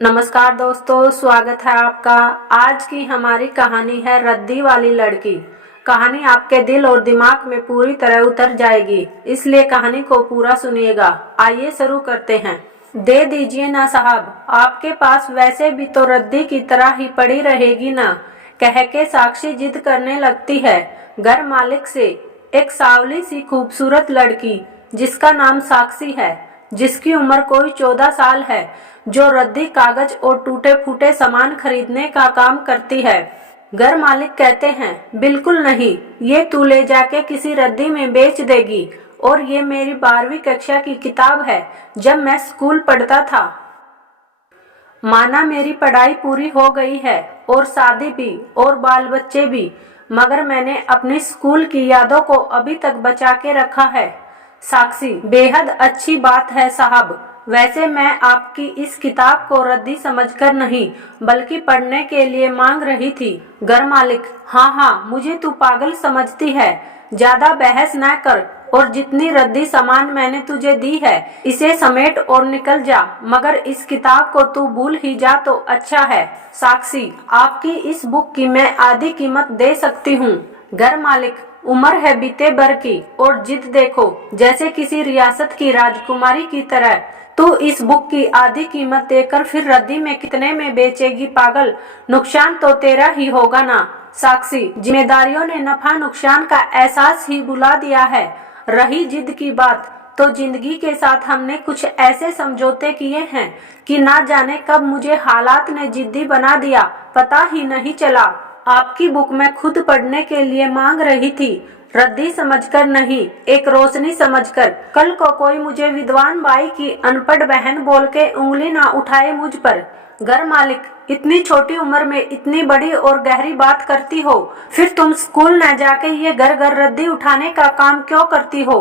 नमस्कार दोस्तों, स्वागत है आपका। आज की हमारी कहानी है रद्दी वाली लड़की। कहानी आपके दिल और दिमाग में पूरी तरह उतर जाएगी, इसलिए कहानी को पूरा सुनिएगा। आइए शुरू करते हैं। दे दीजिए ना साहब, आपके पास वैसे भी तो रद्दी की तरह ही पड़ी रहेगी ना, कह के साक्षी जिद करने लगती है घर मालिक से। एक सावली सी खूबसूरत लड़की जिसका नाम साक्षी है, जिसकी उम्र कोई 14 साल है, जो रद्दी कागज और टूटे फूटे सामान खरीदने का काम करती है। घर मालिक कहते हैं, बिल्कुल नहीं, ये तू ले जाके किसी रद्दी में बेच देगी। और ये मेरी 12वीं कक्षा की किताब है, जब मैं स्कूल पढ़ता था। माना मेरी पढ़ाई पूरी हो गई है और शादी भी और बाल बच्चे भी, मगर मैंने अपनी स्कूल की यादों को अभी तक बचा के रखा है। साक्षी, बेहद अच्छी बात है साहब। वैसे मैं आपकी इस किताब को रद्दी समझकर नहीं, बल्कि पढ़ने के लिए मांग रही थी। घर मालिक, हाँ हाँ, मुझे तू पागल समझती है, ज्यादा बहस न कर, और जितनी रद्दी सामान मैंने तुझे दी है, इसे समेट और निकल जा, मगर इस किताब को तू भूल ही जा तो अच्छा है। साक्षी, आपकी इस बुक की मैं आधी कीमत दे सकती हूँ। घर मालिक, उम्र है बीते भर की और जिद देखो, जैसे किसी रियासत की राजकुमारी की तरह। तू इस बुक की आधी कीमत देकर फिर रद्दी में कितने में बेचेगी पागल? नुकसान तो तेरा ही होगा ना। साक्षी, जिम्मेदारियों ने नफा नुकसान का एहसास ही बुला दिया है। रही जिद की बात, तो जिंदगी के साथ हमने कुछ ऐसे समझौते किए हैं कि ना जाने कब मुझे हालात ने जिद्दी बना दिया, पता ही नहीं चला। आपकी बुक मैं खुद पढ़ने के लिए मांग रही थी, रद्दी समझकर नहीं, एक रोशनी समझकर। कल को कोई मुझे विद्वान बाई की अनपढ़ बहन बोल के उंगली ना उठाए मुझ पर। घर मालिक, इतनी छोटी उम्र में इतनी बड़ी और गहरी बात करती हो, फिर तुम स्कूल न जाके ये घर घर रद्दी उठाने का काम क्यों करती हो?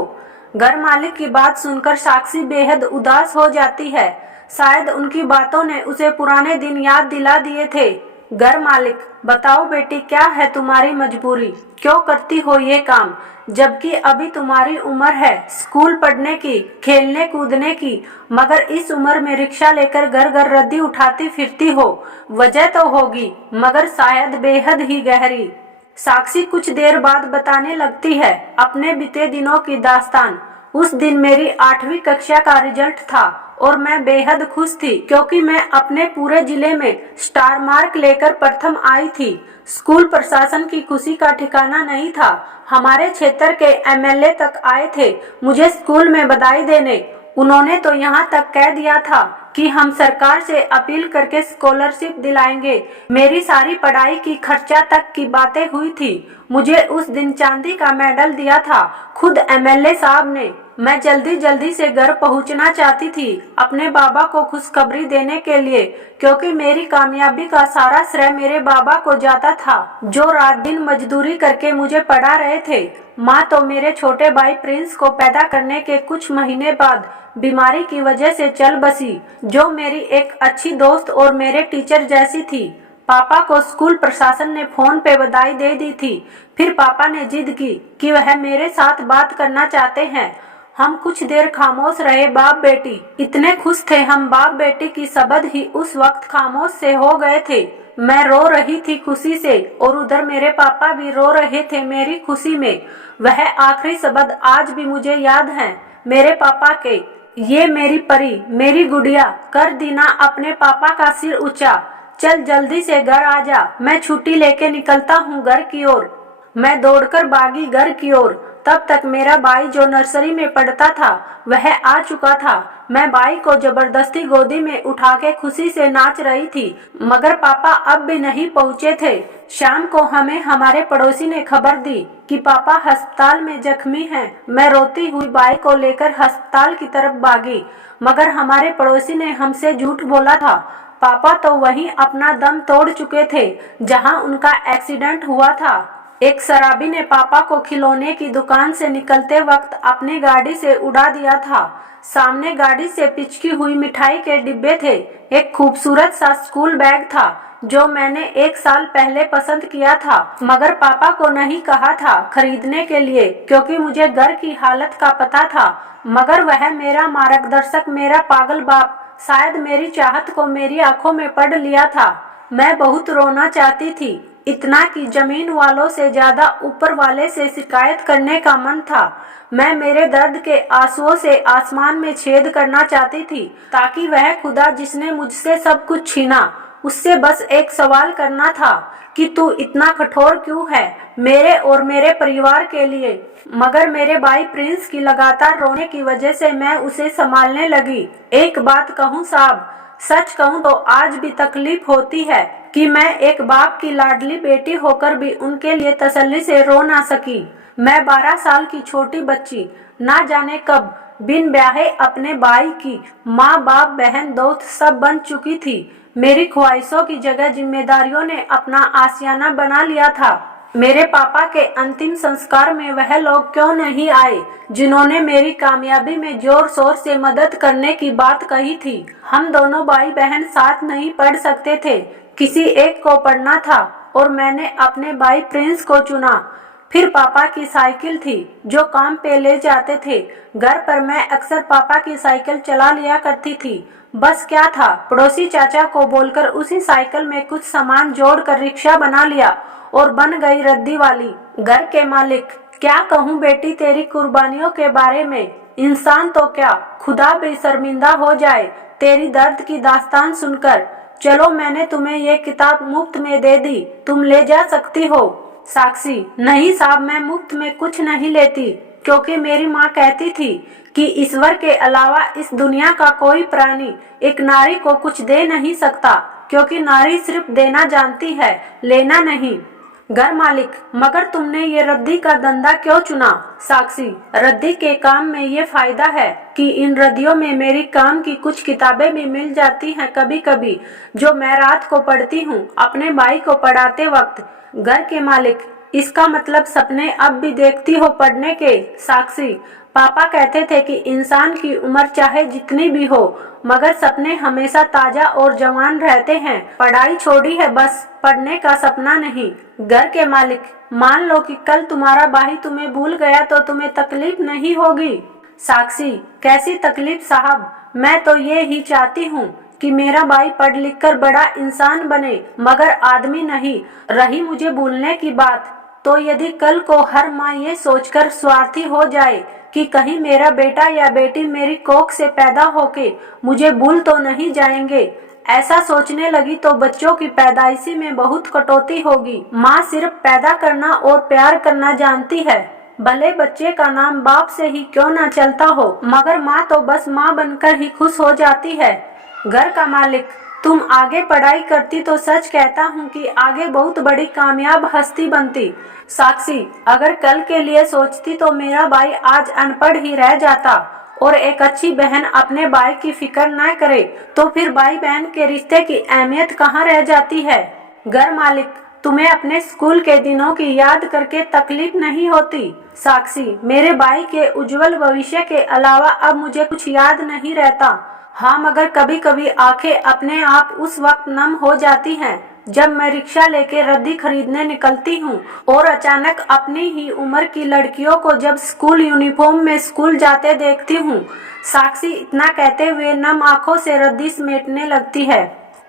घर मालिक की बात सुनकर साक्षी बेहद उदास हो जाती है। शायद उनकी बातों ने उसे पुराने दिन याद दिला दिए थे। घर मालिक, बताओ बेटी, क्या है तुम्हारी मजबूरी? क्यों करती हो ये काम, जबकि अभी तुम्हारी उम्र है स्कूल पढ़ने की, खेलने कूदने की, मगर इस उम्र में रिक्शा लेकर घर घर रद्दी उठाती फिरती हो। वजह तो होगी, मगर शायद बेहद ही गहरी। साक्षी कुछ देर बाद बताने लगती है अपने बीते दिनों की दास्तान। उस दिन मेरी 8वीं कक्षा का रिजल्ट था और मैं बेहद खुश थी, क्योंकि मैं अपने पूरे जिले में स्टार मार्क लेकर प्रथम आई थी। स्कूल प्रशासन की खुशी का ठिकाना नहीं था। हमारे क्षेत्र के एमएलए तक आए थे मुझे स्कूल में बधाई देने। उन्होंने तो यहाँ तक कह दिया था कि हम सरकार से अपील करके स्कॉलरशिप दिलाएंगे। मेरी सारी पढ़ाई की खर्चा तक की बातें हुई थी। मुझे उस दिन चांदी का मेडल दिया था खुद एमएलए साहब ने। मैं जल्दी जल्दी से घर पहुंचना चाहती थी अपने बाबा को खुशखबरी देने के लिए, क्योंकि मेरी कामयाबी का सारा श्रेय मेरे बाबा को जाता था, जो रात दिन मजदूरी करके मुझे पढ़ा रहे थे। माँ तो मेरे छोटे भाई प्रिंस को पैदा करने के कुछ महीने बाद बीमारी की वजह से चल बसी, जो मेरी एक अच्छी दोस्त और मेरे टीचर जैसी थी। पापा को स्कूल प्रशासन ने फोन पे बधाई दे दी थी। फिर पापा ने जिद की कि वह मेरे साथ बात करना चाहते हैं। हम कुछ देर खामोश रहे बाप बेटी। इतने खुश थे हम बाप बेटी की सबद ही उस वक्त खामोश से हो गए थे। मैं रो रही थी खुशी से और उधर मेरे पापा भी रो रहे थे मेरी खुशी में। वह आखिरी शब्द आज भी मुझे याद है मेरे पापा के, ये मेरी परी, मेरी गुड़िया, कर दीना अपने पापा का सिर ऊंचा। चल जल्दी से घर आ जा, मैं छुट्टी लेके निकलता हूँ घर की ओर। मैं दौड़कर भागी घर की ओर। तब तक मेरा भाई जो नर्सरी में पढ़ता था वह आ चुका था। मैं भाई को जबरदस्ती गोदी में उठा के खुशी से नाच रही थी, मगर पापा अब भी नहीं पहुँचे थे। शाम को हमें हमारे पड़ोसी ने खबर दी कि पापा अस्पताल में जख्मी हैं। मैं रोती हुई भाई को लेकर अस्पताल की तरफ भागी, मगर हमारे पड़ोसी ने हमसे झूठ बोला था। पापा तो वहीं अपना दम तोड़ चुके थे जहां उनका एक्सीडेंट हुआ था। एक शराबी ने पापा को खिलौने की दुकान से निकलते वक्त अपनी गाड़ी से उड़ा दिया था। सामने गाड़ी से पिचकी हुई मिठाई के डिब्बे थे। एक खूबसूरत सा स्कूल बैग था जो मैंने 1 साल पहले पसंद किया था, मगर पापा को नहीं कहा था खरीदने के लिए, क्योंकि मुझे घर की हालत का पता था। मगर वह मेरा मार्गदर्शक, मेरा पागल बाप शायद मेरी चाहत को मेरी आंखों में पढ़ लिया था। मैं बहुत रोना चाहती थी, इतना कि जमीन वालों से ज्यादा ऊपर वाले से शिकायत करने का मन था। मैं मेरे दर्द के आंसुओं से आसमान में छेद करना चाहती थी, ताकि वह खुदा जिसने मुझसे सब कुछ छीना, उससे बस एक सवाल करना था कि तू इतना कठोर क्यों है मेरे और मेरे परिवार के लिए। मगर मेरे भाई प्रिंस की लगातार रोने की वजह से मैं उसे संभालने लगी। एक बात कहूँ साहब, सच कहूँ तो आज भी तकलीफ होती है कि मैं एक बाप की लाडली बेटी होकर भी उनके लिए तसल्ली से रो ना सकी। मैं 12 साल की छोटी बच्ची ना जाने कब बिन ब्याहे अपने भाई की माँ बाप बहन दोस्त सब बन चुकी थी। मेरी ख्वाहिशों की जगह जिम्मेदारियों ने अपना आशियाना बना लिया था। मेरे पापा के अंतिम संस्कार में वह लोग क्यों नहीं आए जिन्होंने मेरी कामयाबी में जोर शोर से मदद करने की बात कही थी। हम दोनों भाई बहन साथ नहीं पढ़ सकते थे, किसी एक को पढ़ना था और मैंने अपने भाई प्रिंस को चुना। फिर पापा की साइकिल थी जो काम पे ले जाते थे। घर पर मैं अक्सर पापा की साइकिल चला लिया करती थी। बस क्या था, पड़ोसी चाचा को बोलकर उसी साइकिल में कुछ सामान जोड़कर रिक्शा बना लिया और बन गई रद्दी वाली। घर के मालिक, क्या कहूँ बेटी तेरी कुर्बानियों के बारे में। इंसान तो क्या, खुदा भी शर्मिंदा हो जाए तेरी दर्द की दास्तान सुनकर। चलो मैंने तुम्हें ये किताब मुफ्त में दे दी, तुम ले जा सकती हो। साक्षी, नहीं साहब, मैं मुफ्त में कुछ नहीं लेती, क्योंकि मेरी माँ कहती थी कि ईश्वर के अलावा इस दुनिया का कोई प्राणी एक नारी को कुछ दे नहीं सकता, क्योंकि नारी सिर्फ देना जानती है, लेना नहीं। घर मालिक, मगर तुमने ये रद्दी का धंधा क्यों चुना? साक्षी, रद्दी के काम में ये फायदा है कि इन रद्दियों में मेरी काम की कुछ किताबें भी मिल जाती हैं कभी कभी, जो मैं रात को पढ़ती हूँ अपने भाई को पढ़ाते वक्त। घर के मालिक, इसका मतलब सपने अब भी देखती हो पढ़ने के? साक्षी, पापा कहते थे कि इंसान की उम्र चाहे जितनी भी हो, मगर सपने हमेशा ताजा और जवान रहते हैं। पढ़ाई छोड़ी है, बस पढ़ने का सपना नहीं। घर के मालिक, मान लो कि कल तुम्हारा भाई तुम्हें भूल गया तो तुम्हें तकलीफ नहीं होगी? साक्षी, कैसी तकलीफ साहब, मैं तो ये ही चाहती हूँ कि मेरा भाई पढ़ लिख कर बड़ा इंसान बने, मगर आदमी नहीं। रही मुझे भूलने की बात, तो यदि कल को हर माँ ये सोचकर स्वार्थी हो जाए कि कहीं मेरा बेटा या बेटी मेरी कोख से पैदा होके मुझे भूल तो नहीं जाएंगे, ऐसा सोचने लगी तो बच्चों की पैदाइशी में बहुत कटौती होगी। माँ सिर्फ पैदा करना और प्यार करना जानती है, भले बच्चे का नाम बाप से ही क्यों ना चलता हो, मगर माँ तो बस माँ बनकर ही खुश हो जाती है। घर का मालिक, तुम आगे पढ़ाई करती तो सच कहता हूँ कि आगे बहुत बड़ी कामयाब हस्ती बनती। साक्षी, अगर कल के लिए सोचती तो मेरा भाई आज अनपढ़ ही रह जाता और एक अच्छी बहन अपने भाई की फिक्र न करे तो फिर भाई बहन के रिश्ते की अहमियत कहाँ रह जाती है। घर मालिक, तुम्हें अपने स्कूल के दिनों की याद करके तकलीफ नहीं होती? साक्षी, मेरे भाई के उज्जवल भविष्य के अलावा अब मुझे कुछ याद नहीं रहता। हाँ, मगर कभी कभी आंखें अपने आप उस वक्त नम हो जाती हैं जब मैं रिक्शा लेके रद्दी खरीदने निकलती हूँ और अचानक अपनी ही उम्र की लड़कियों को जब स्कूल यूनिफॉर्म में स्कूल जाते देखती हूँ। साक्षी इतना कहते हुए नम आंखों से रद्दी समेटने लगती है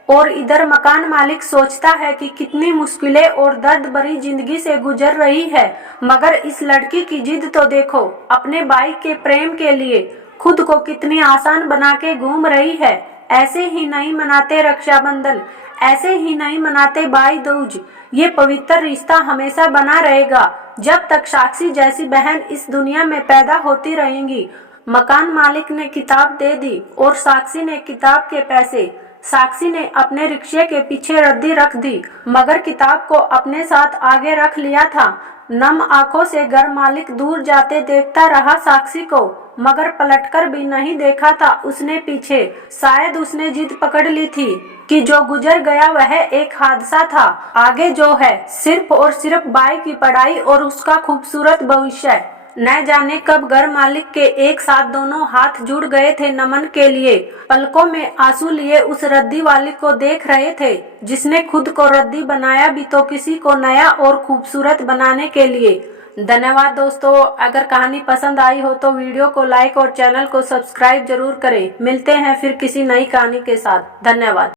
और इधर मकान मालिक सोचता है कि कितनी मुश्किलें और दर्द भरी जिंदगी से गुजर रही है, मगर इस लड़की की जिद तो देखो, अपने भाई के प्रेम के लिए खुद को कितनी आसान बना के घूम रही है। ऐसे ही नहीं मनाते रक्षाबंधन, ऐसे ही नहीं मनाते भाई दूज। ये पवित्र रिश्ता हमेशा बना रहेगा जब तक साक्षी जैसी बहन इस दुनिया में पैदा होती रहेंगी। मकान मालिक ने किताब दे दी और साक्षी ने किताब के पैसे। साक्षी ने अपने रिक्शे के पीछे रद्दी रख दी, मगर किताब को अपने साथ आगे रख लिया था। नम आंखों से घर मालिक दूर जाते देखता रहा साक्षी को, मगर पलटकर भी नहीं देखा था उसने पीछे। शायद उसने जिद पकड़ ली थी कि जो गुजर गया वह एक हादसा था, आगे जो है सिर्फ और सिर्फ भाई की पढ़ाई और उसका खूबसूरत भविष्य। न जाने कब घर मालिक के एक साथ दोनों हाथ जुड़ गए थे नमन के लिए। पलकों में आंसू लिए उस रद्दी वाली को देख रहे थे जिसने खुद को रद्दी बनाया भी तो किसी को नया और खूबसूरत बनाने के लिए। धन्यवाद दोस्तों। अगर कहानी पसंद आई हो तो वीडियो को लाइक और चैनल को सब्सक्राइब जरूर करें। मिलते हैं फिर किसी नई कहानी के साथ। धन्यवाद।